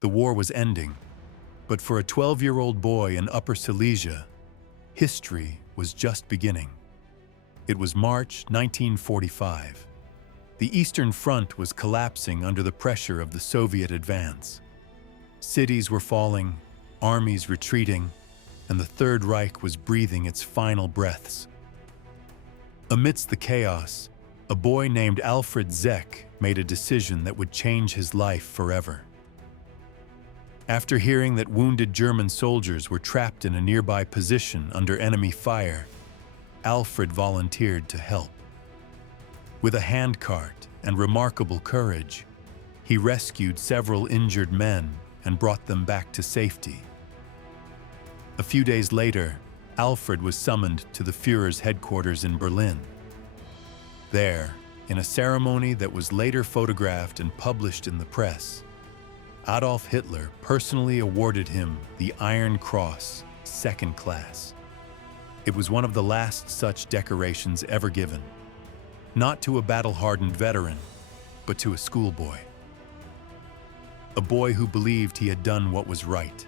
The war was ending, but for a 12-year-old boy in Upper Silesia, history was just beginning. It was March 1945. The Eastern Front was collapsing under the pressure of the Soviet advance. Cities were falling, armies retreating, and the Third Reich was breathing its final breaths. Amidst the chaos, a boy named Alfred Zech made a decision that would change his life forever. After hearing that wounded German soldiers were trapped in a nearby position under enemy fire, Alfred volunteered to help. With a handcart and remarkable courage, he rescued several injured men and brought them back to safety. A few days later, Alfred was summoned to the Führer's headquarters in Berlin. There, in a ceremony that was later photographed and published in the press, Adolf Hitler personally awarded him the Iron Cross, second class. It was one of the last such decorations ever given, not to a battle-hardened veteran, but to a schoolboy. A boy who believed he had done what was right.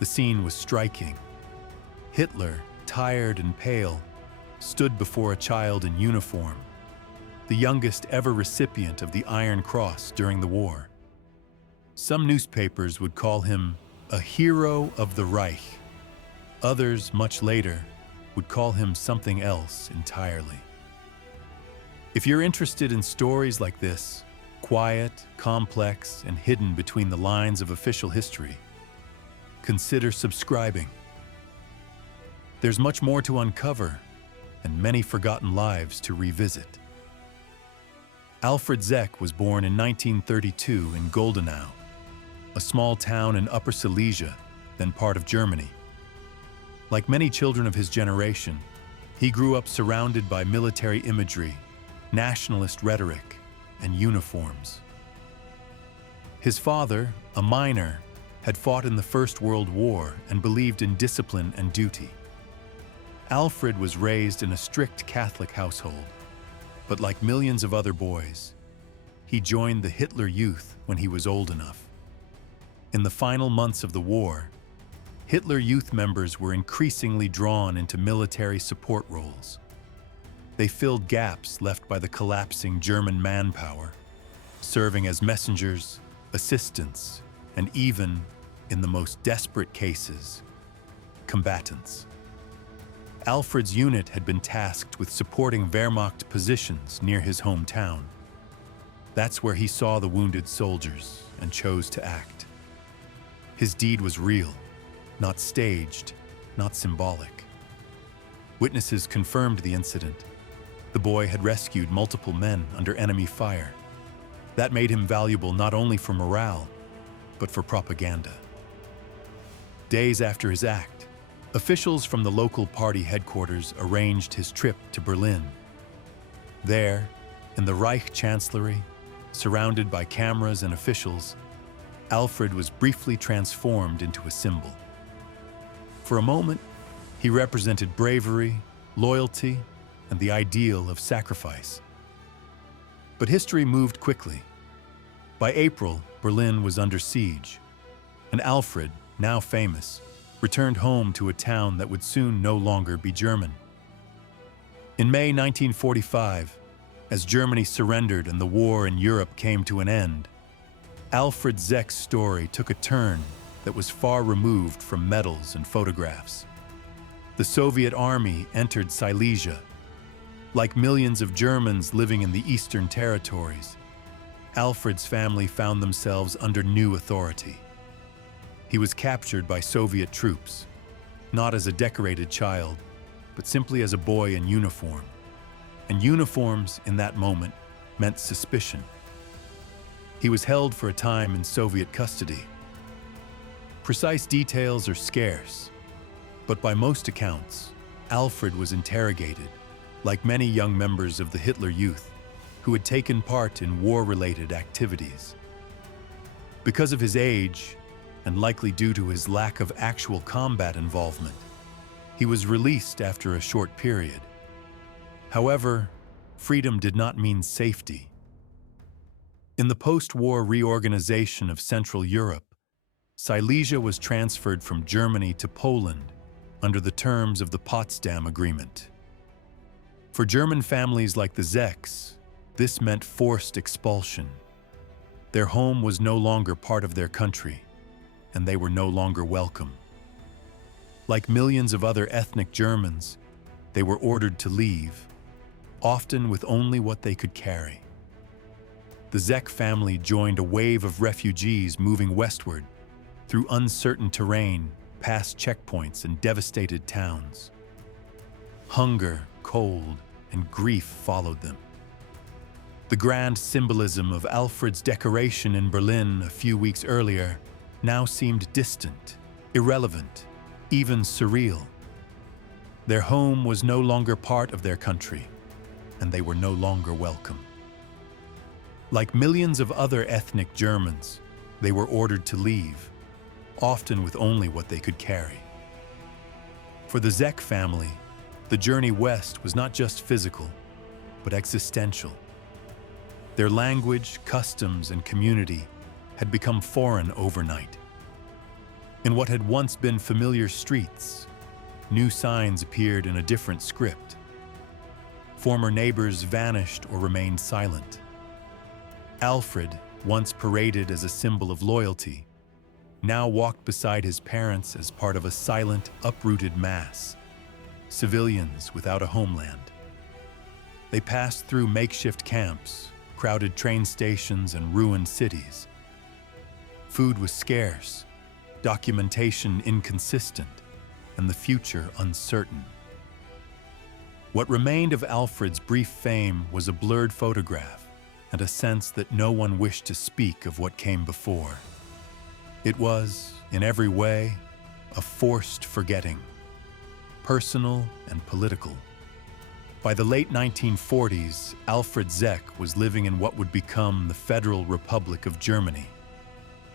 The scene was striking. Hitler, tired and pale, stood before a child in uniform, the youngest ever recipient of the Iron Cross during the war. Some newspapers would call him a hero of the Reich. Others, much later, would call him something else entirely. If you're interested in stories like this, quiet, complex, and hidden between the lines of official history, consider subscribing. There's much more to uncover and many forgotten lives to revisit. Alfred Zech was born in 1932 in Goldenau, a small town in Upper Silesia, then part of Germany. Like many children of his generation, he grew up surrounded by military imagery, nationalist rhetoric, and uniforms. His father, a miner, had fought in the First World War and believed in discipline and duty. Alfred was raised in a strict Catholic household, but like millions of other boys, he joined the Hitler Youth when he was old enough. In the final months of the war, Hitler Youth members were increasingly drawn into military support roles. They filled gaps left by the collapsing German manpower, serving as messengers, assistants, and even, in the most desperate cases, combatants. Alfred's unit had been tasked with supporting Wehrmacht positions near his hometown. That's where he saw the wounded soldiers and chose to act. His deed was real, not staged, not symbolic. Witnesses confirmed the incident. The boy had rescued multiple men under enemy fire. That made him valuable not only for morale, but for propaganda. Days after his act, officials from the local party headquarters arranged his trip to Berlin. There, in the Reich Chancellery, surrounded by cameras and officials, Alfred was briefly transformed into a symbol. For a moment, he represented bravery, loyalty, and the ideal of sacrifice. But history moved quickly. By April, Berlin was under siege, and Alfred, now famous, returned home to a town that would soon no longer be German. In May 1945, as Germany surrendered and the war in Europe came to an end, Alfred Zech's story took a turn that was far removed from medals and photographs. The Soviet army entered Silesia. Like millions of Germans living in the Eastern territories, Alfred's family found themselves under new authority. He was captured by Soviet troops, not as a decorated child, but simply as a boy in uniform. And uniforms in that moment meant suspicion. He was held for a time in Soviet custody. Precise details are scarce, but by most accounts, Alfred was interrogated, like many young members of the Hitler Youth, who had taken part in war-related activities. Because of his age, and likely due to his lack of actual combat involvement, he was released after a short period. However, freedom did not mean safety. In the post-war reorganization of Central Europe, Silesia was transferred from Germany to Poland under the terms of the Potsdam Agreement. For German families like the Zechs, this meant forced expulsion. Their home was no longer part of their country, and they were no longer welcome. Like millions of other ethnic Germans, they were ordered to leave, often with only what they could carry. The Zech family joined a wave of refugees moving westward through uncertain terrain, past checkpoints and devastated towns. Hunger, cold, and grief followed them. The grand symbolism of Alfred's decoration in Berlin a few weeks earlier now seemed distant, irrelevant, even surreal. Their home was no longer part of their country, and they were no longer welcome. Like millions of other ethnic Germans, they were ordered to leave, often with only what they could carry. For the Zech family, the journey west was not just physical, but existential. Their language, customs, and community had become foreign overnight. In what had once been familiar streets, new signs appeared in a different script. Former neighbors vanished or remained silent. Alfred, once paraded as a symbol of loyalty, now walked beside his parents as part of a silent, uprooted mass, civilians without a homeland. They passed through makeshift camps, crowded train stations, and ruined cities. Food was scarce, documentation inconsistent, and the future uncertain. What remained of Alfred's brief fame was a blurred photograph and a sense that no one wished to speak of what came before. It was, in every way, a forced forgetting, personal and political. By the late 1940s, Alfred Zech was living in what would become the Federal Republic of Germany.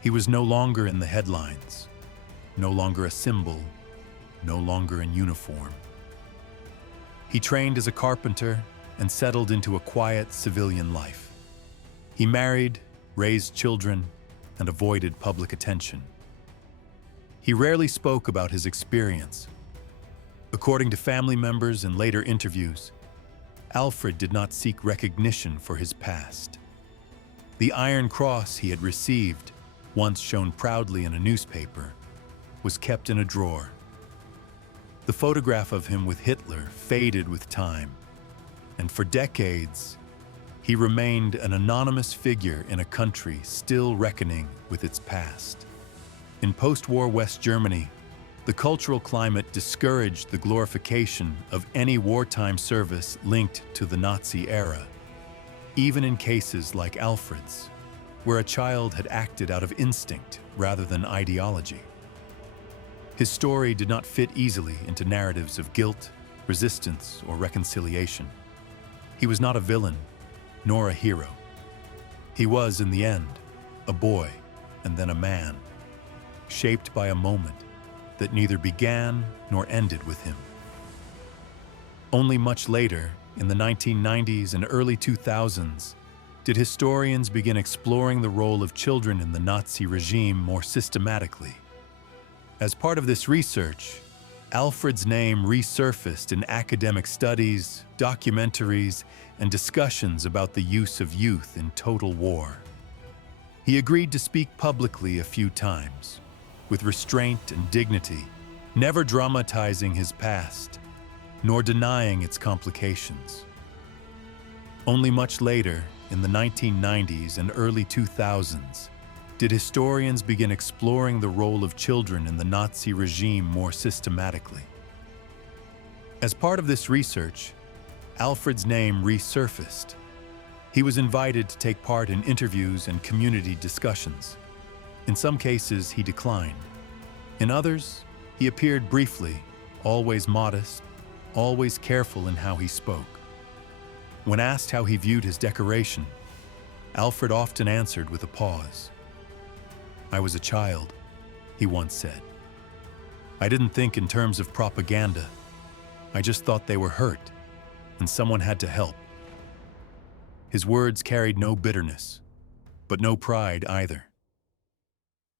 He was no longer in the headlines, no longer a symbol, no longer in uniform. He trained as a carpenter and settled into a quiet civilian life. He married, raised children, and avoided public attention. He rarely spoke about his experience. According to family members and later interviews, Alfred did not seek recognition for his past. The Iron Cross he had received, once shown proudly in a newspaper, was kept in a drawer. The photograph of him with Hitler faded with time, and for decades, he remained an anonymous figure in a country still reckoning with its past. In post-war West Germany, the cultural climate discouraged the glorification of any wartime service linked to the Nazi era, even in cases like Alfred's, where a child had acted out of instinct rather than ideology. His story did not fit easily into narratives of guilt, resistance, or reconciliation. He was not a villain, nor a hero. He was, in the end, a boy and then a man, shaped by a moment that neither began nor ended with him. Only much later, in the 1990s and early 2000s, did historians begin exploring the role of children in the Nazi regime more systematically. As part of this research, Alfred's name resurfaced in academic studies, documentaries, and discussions about the use of youth in total war. He agreed to speak publicly a few times, with restraint and dignity, never dramatizing his past, nor denying its complications. Only much later, in the 1990s and early 2000s, did historians begin exploring the role of children in the Nazi regime more systematically. As part of this research, Alfred's name resurfaced. He was invited to take part in interviews and community discussions. In some cases, he declined. In others, he appeared briefly, always modest, always careful in how he spoke. When asked how he viewed his decoration, Alfred often answered with a pause. "I was a child," he once said. "I didn't think in terms of propaganda. I just thought they were hurt, and someone had to help." His words carried no bitterness, but no pride either.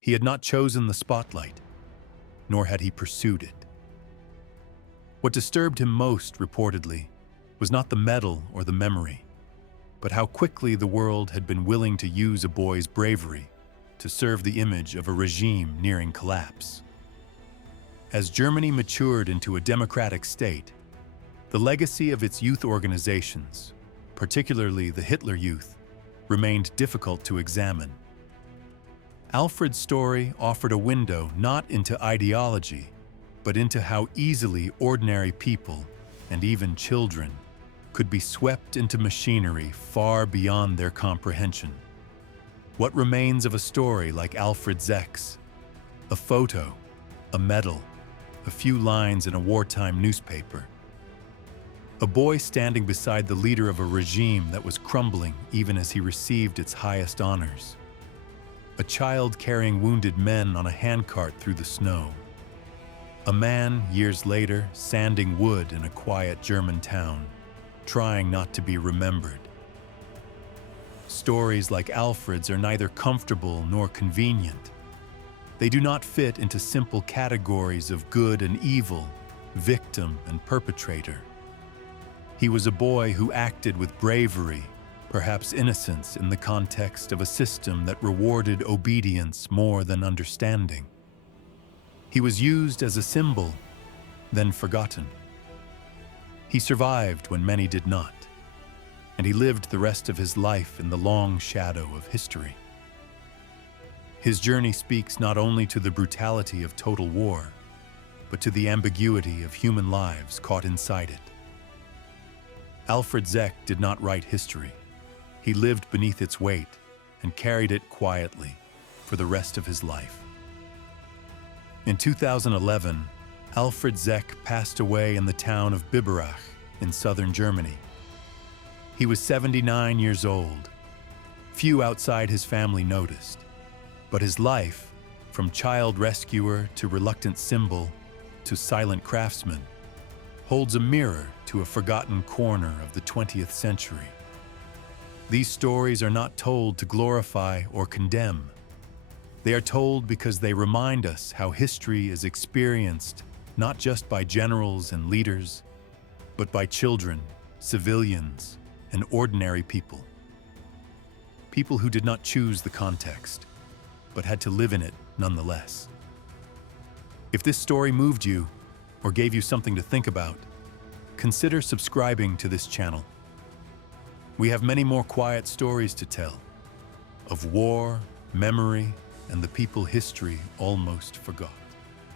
He had not chosen the spotlight, nor had he pursued it. What disturbed him most, reportedly, was not the medal or the memory, but how quickly the world had been willing to use a boy's bravery to serve the image of a regime nearing collapse. As Germany matured into a democratic state, the legacy of its youth organizations, particularly the Hitler Youth, remained difficult to examine. Alfred's story offered a window not into ideology, but into how easily ordinary people, and even children, could be swept into machinery far beyond their comprehension. What remains of a story like Alfred Zech's? A photo, a medal, a few lines in a wartime newspaper. A boy standing beside the leader of a regime that was crumbling even as he received its highest honors. A child carrying wounded men on a handcart through the snow. A man, years later, sanding wood in a quiet German town, trying not to be remembered. Stories like Alfred's are neither comfortable nor convenient. They do not fit into simple categories of good and evil, victim and perpetrator. He was a boy who acted with bravery, perhaps innocence, in the context of a system that rewarded obedience more than understanding. He was used as a symbol, then forgotten. He survived when many did not, and he lived the rest of his life in the long shadow of history. His journey speaks not only to the brutality of total war, but to the ambiguity of human lives caught inside it. Alfred Zech did not write history. He lived beneath its weight and carried it quietly for the rest of his life. In 2011, Alfred Zech passed away in the town of Biberach in southern Germany. He was 79 years old. Few outside his family noticed, but his life, from child rescuer to reluctant symbol to silent craftsman, holds a mirror to a forgotten corner of the 20th century. These stories are not told to glorify or condemn. They are told because they remind us how history is experienced not just by generals and leaders, but by children, civilians, and ordinary people. People who did not choose the context, but had to live in it nonetheless. If this story moved you or gave you something to think about, consider subscribing to this channel. We have many more quiet stories to tell, of war, memory, and the people history almost forgot.